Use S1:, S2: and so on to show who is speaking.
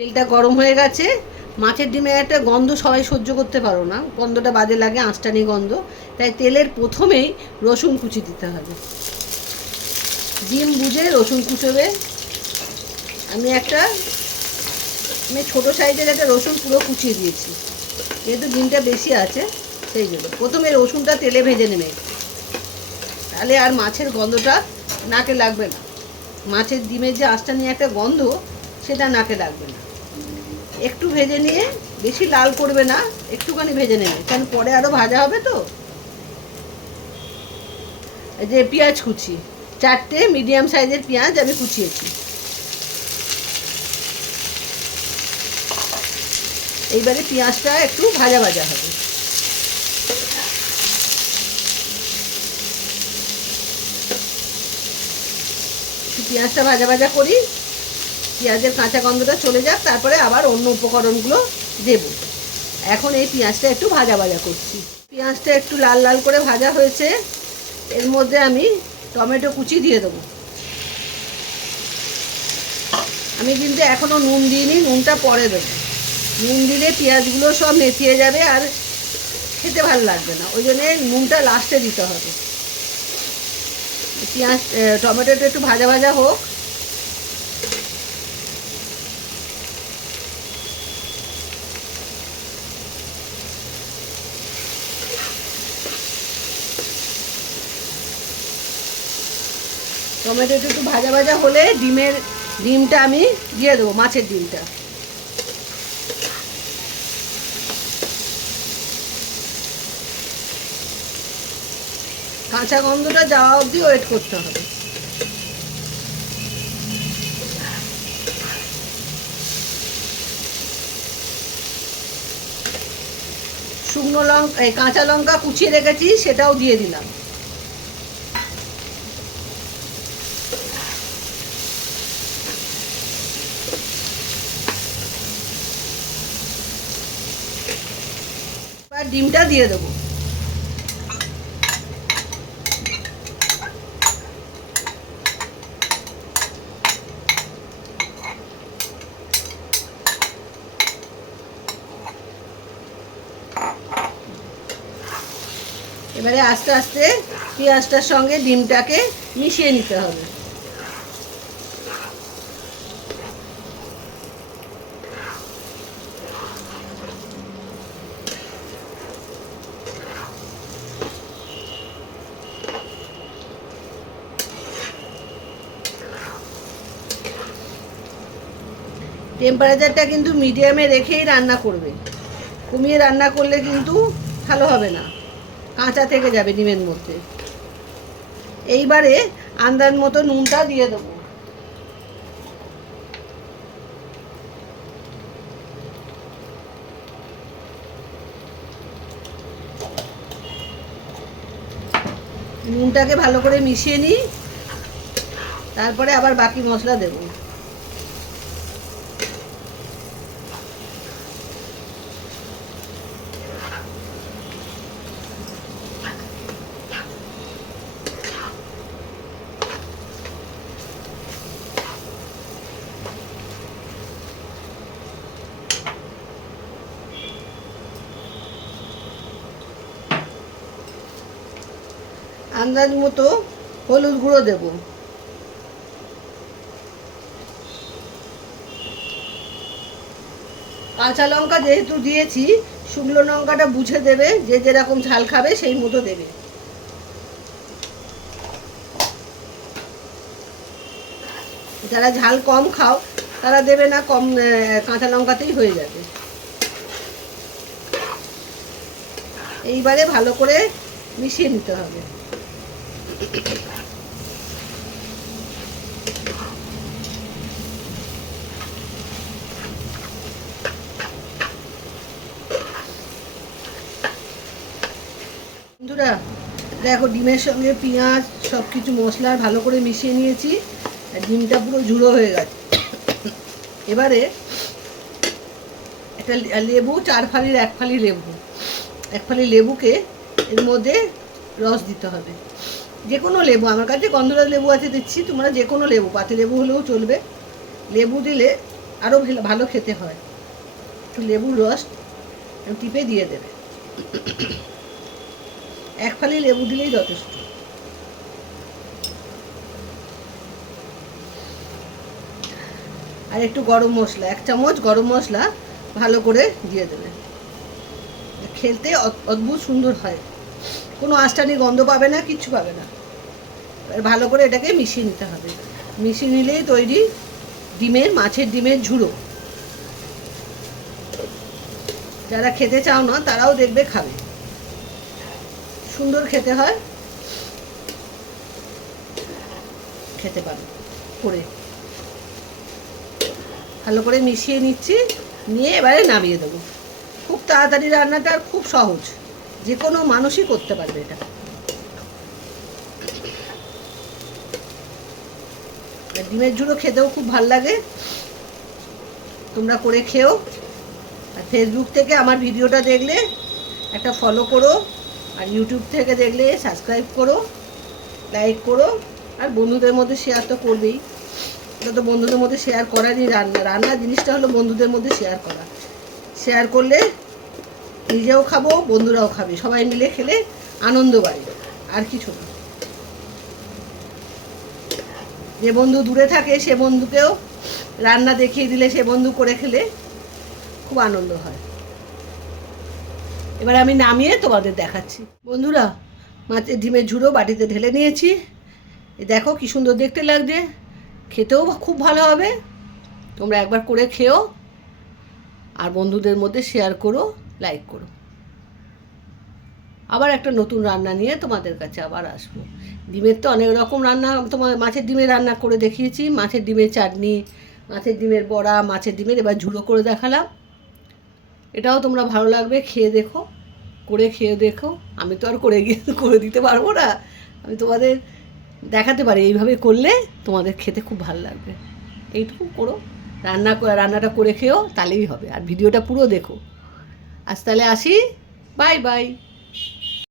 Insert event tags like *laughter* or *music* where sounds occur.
S1: তেলটা গরম হয়ে গেছে। মাছের ডিমের একটা গন্ধ সবাই সহ্য করতে পারো না। গন্ধটা বাজে লাগে আঁচটানি গন্ধ। তাই তেলের প্রথমেই রসুন কুচি দিতে হবে। ডিম বুঝে রসুন কুচোবে। আমি একটা, আমি ছোটো সাইজের একটা রসুন পুরো কুচিয়ে দিয়েছি। যেহেতু ডিমটা বেশি আছে, সেই জন্য। প্রথমে রসুনটা তেলে ভেজে নেবে। তাহলে আর মাছের গন্ধটা নাকে লাগবে না। মাছের ডিমের যে আঁচটা নিয়ে একটা গন্ধ, সেটা নাকে লাগবে না। একটু ভেজে নিয়ে, বেশি লাল করবে না, একটুখানি ভেজে নেবে। কারণ পরে আরও ভাজা হবে তো? এই যে পেঁয়াজ কুচি, চারটে মিডিয়াম সাইজের পেঁয়াজ আমি কুচিয়েছি। এইবারে পেঁয়াজটা একটু ভাজা ভাজা হবে। পেঁয়াজটা ভাজা ভাজা করি। পেঁয়াজের কাঁচা গন্ধটা চলে যাক, তারপরে আবার অন্য উপকরণগুলো দেব। এখন এই পেঁয়াজটা একটু ভাজা ভাজা করছি। পেঁয়াজটা একটু লাল লাল করে ভাজা হয়েছে, এর মধ্যে আমি টমেটো কুচি দিয়ে দেবো। আমি কিন্তু এখনও নুন দিইনি, নুনটা পরে দেবো। নুন দিলে পেঁয়াজগুলো সব মেথিয়ে যাবে আর খেতে ভালো লাগবে না। ওই জন্যে নুনটা লাস্টে দিতে হবে। পেঁয়াজ টমেটোটা একটু ভাজা ভাজা হোক টমেটোটা একটু ভাজা ভাজা হলে ডিমের ডিমটা আমি দিয়ে দেবো, মাছের ডিমটা। কাঁচা গন্ধটা যাওয়া অবধি ওয়েট করতে হবে। শুকনো লঙ্কা কাঁচা লঙ্কা কুচিয়ে রেখেছি, সেটাও দিয়ে দিলাম। এবার ডিমটা দিয়ে দেবো। এবারে আস্তে আস্তে পেঁয়াজটার সঙ্গে ডিমটাকে মিশিয়ে নিতে হবে। টেম্পারেচারটা কিন্তু মিডিয়ামে রেখেই রান্না করবে। কমিয়ে রান্না করলে কিন্তু ভালো হবে না। কাঁচা থেকে যাবে ডিমের মধ্যে। এইবারে আন্দাজ মতো নুনটা দিয়ে দেবো। নুনটাকে ভালো করে মিশিয়ে নিই। তারপরে আবার বাকি মশলা দেবো। আন্দাজ মতো হলুদ গুঁড়ো দেব। কাঁচা লঙ্কা যেহেতু দিয়েছি, শুকনো লঙ্কাটা বুঝে দেবে যে যেরকম ঝাল খাবে সেই মতো দেবে। যারা ঝাল কম খাও, তারা দেবে না, কম কাঁচা লঙ্কাতেই হয়ে যাবে। এইবারে ভালো করে মিশিয়ে নিতে হবে। বন্ধুরা, দেখো ডিমের সঙ্গে পেঁয়াজ সব কিছু মশলা ভালো করে মিশিয়ে নিয়েছি ডিমটা পুরো ঝুড়ো হয়ে গেছে। এবারে একটা লেবু, চার ফালির এক ফালি লেবু। এক ফালি লেবুকে এর মধ্যে রস দিতে হবে। যে কোনো লেবু, আমার কাছে গন্ধরাজ লেবু আছে, দিচ্ছি, তোমরা যে কোনো লেবু, পাতি লেবু হলেও চলবে। লেবু দিলে আরও ভালো খেতে হয়। একটু লেবুর রস টিপে দিয়ে দেবে। এক ফালি লেবু দিলেই যথেষ্ট। আর একটু গরম মশলা, এক চামচ গরম মশলা ভালো করে দিয়ে দেবে। খেলতে অদ্ভুত সুন্দর হয়। কোনো আষ্টানি গন্ধ পাবে না, কিচ্ছু পাবে না। ভালো করে এটাকে মিশিয়ে নিতে হবে। মিশিয়ে নিলেই তৈরি ডিমের, মাছের ডিমের ঝুড়ো। যারা খেতে চাও না, তারাও দেখবে খাবে। সুন্দর খেতে হয়। খেতে পারো, করে। ভালো করে মিশিয়ে নিচ্ছি, নিয়ে এবারে নামিয়ে দেবো। খুব তাড়াতাড়ি রান্নাটা খুব সহজ। যে কোনো মানুষই করতে পারবে এটা। ডিমের ঝুড়ো খেতেও খুব ভালো লাগে। তোমরা করে খেও। আর ফেসবুক থেকে আমার ভিডিওটা দেখলে একটা ফলো করো। আর ইউটিউব থেকে দেখলে সাবস্ক্রাইব করো লাইক করো। আর বন্ধুদের মধ্যে শেয়ার তো করবেই। এটা তো বন্ধুদের মধ্যে শেয়ার করারই রান্না। রান্না জিনিসটা হলো বন্ধুদের মধ্যে শেয়ার করা। শেয়ার করলে নিজেও খাব, বন্ধুরাও খাবে। সবাই মিলে খেলে আনন্দ বাড়ে আর কিছু না। যে বন্ধু দূরে থাকে, সে বন্ধুকেও রান্না দেখিয়ে দিলে, সে বন্ধু করে খেলে খুব আনন্দ হয়। এবার আমি নামিয়ে তোমাদের দেখাচ্ছি। বন্ধুরা, মাছের ডিমের ঝুড়ো বাটিতে ঢেলে নিয়েছি। দেখো কি সুন্দর দেখতে লাগছে। খেতেও খুব ভালো হবে। তোমরা একবার করে খেও। আর বন্ধুদের মধ্যে শেয়ার করো লাইক করো। আবার একটা নতুন রান্না নিয়ে তোমাদের কাছে আবার আসব। ডিমের তো অনেক রকম রান্না তোমার মাছের ডিমের রান্না করে দেখিয়েছি। মাছের ডিমের চাটনি, মাছের ডিমের বড়া, মাছের ডিমের এবার ঝুড়ো করে দেখালাম। এটাও তোমরা ভালো লাগবে, খেয়ে দেখো, করে খেয়ে দেখো। আমি তো আর করে গিয়ে *laughs* করে দিতে পারব না। আমি তোমাদের দেখাতে পারি, এইভাবে করলে তোমাদের খেতে খুব ভালো লাগবে। এইটুকু করো, রান্না রান্নাটা করে খেও তাহলেই হবে। আর ভিডিওটা পুরো দেখো। আজ তাহলে আসি, বাই বাই।